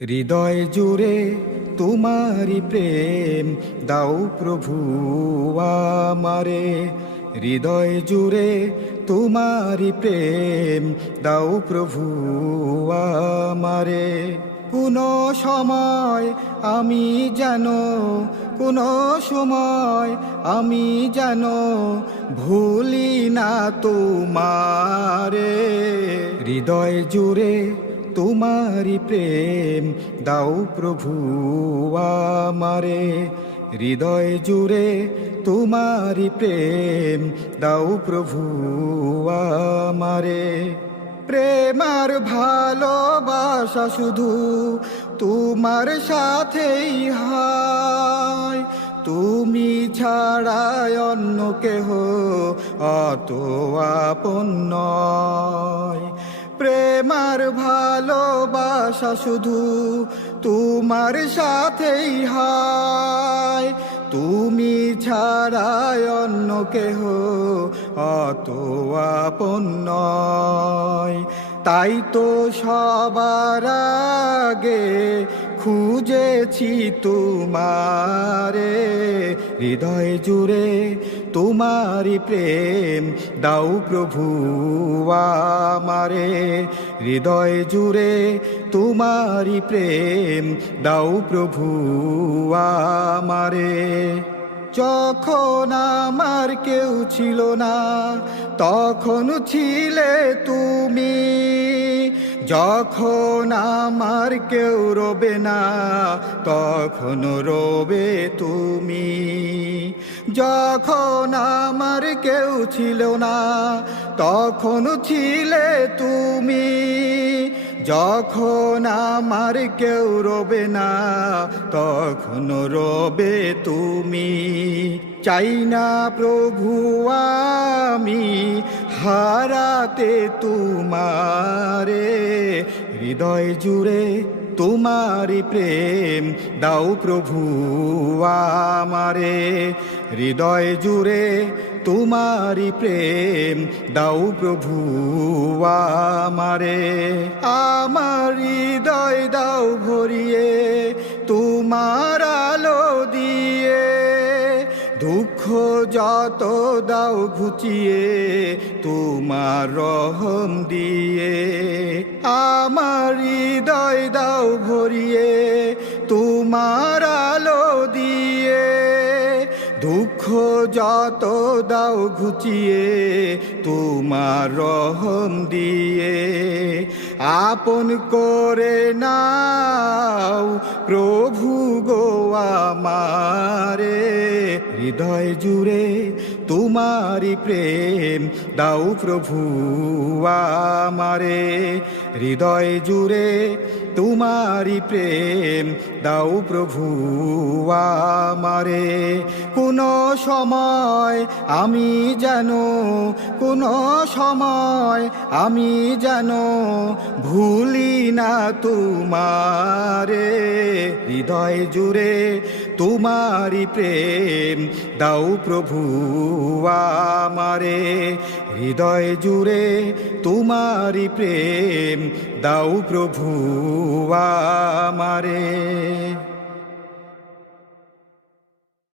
হৃদয় জুড়ে তোমারি প্রেম দাও প্রভু আমারে। হৃদয় জুড়ে তোমারি প্রেম দাও প্রভু আমারে। কোনো সময় আমি যেন কোনো সময় আমি যেন ভুলি না তোমারে। হৃদয় জুড়ে তোমারি প্রেম দাও প্রভু আমারে। হৃদয় জুড়ে তোমারি প্রেম দাও প্রভু আমারে। প্রেম আর ভালোবাসা শুধু তোমার সাথেই হয়, তুমি ছাড়া অন্য কেহ অত আপন নয়। প্রেম আর ভালোবাসা শুধু তোমার সাথেই হয়, তুমি ছাড়া অন্য কেহ অত আপন নয়। তাই তো সবার আগে খুঁজেছি তোমারে। হৃদয় জুড়ে তোমারি প্রেম দাও প্রভু আমারে। হৃদয় জুড়ে তোমারি প্রেম দাও প্রভু আমারে। যখন আমার কেউ ছিল না তখন ছিলে তুমি, যখন আমার কেউ রবে না তখন রবে তুমি। যখন আমার কেউ ছিল না তখন ছিলে তুমি, যখন আমার কেউ রবে না তখন রবে তুমি। চাই না প্রভু আমি হারাতে তোমারে। হৃদয় জুড়ে তোমারি প্রেম দাও প্রভু আমারে। হৃদয় জুড়ে তোমারি প্রেম দাও প্রভু আমারে। আমার হৃদয় দাও ভরিয়ে তোমার আলো দিয়ে, দুঃখ যত দাও ঘুচিয়ে তোমার রহম দিয়ে। আমার হৃদয় দাও ভরিয়ে তোমার আলো দিয়ে, দুঃখ যত দাও ঘুচিয়ে তোমার রহম দিয়ে। আপন করে নাও প্রভু গো আমারে। হৃদয় জুড়ে তোমারি প্রেম দাও প্রভু আমারে। হৃদয় জুড়ে তোমারি প্রেম দাও প্রভু আমারে। কোনো সময় আমি যেন কোনো সময় আমি যেন ভুলি না তোমারে। হৃদয় জুড়ে তোমারি প্রেম দাও প্রভু আমারে। হৃদয় জুড়ে তোমারি প্রেম দাও প্রভু আমারে।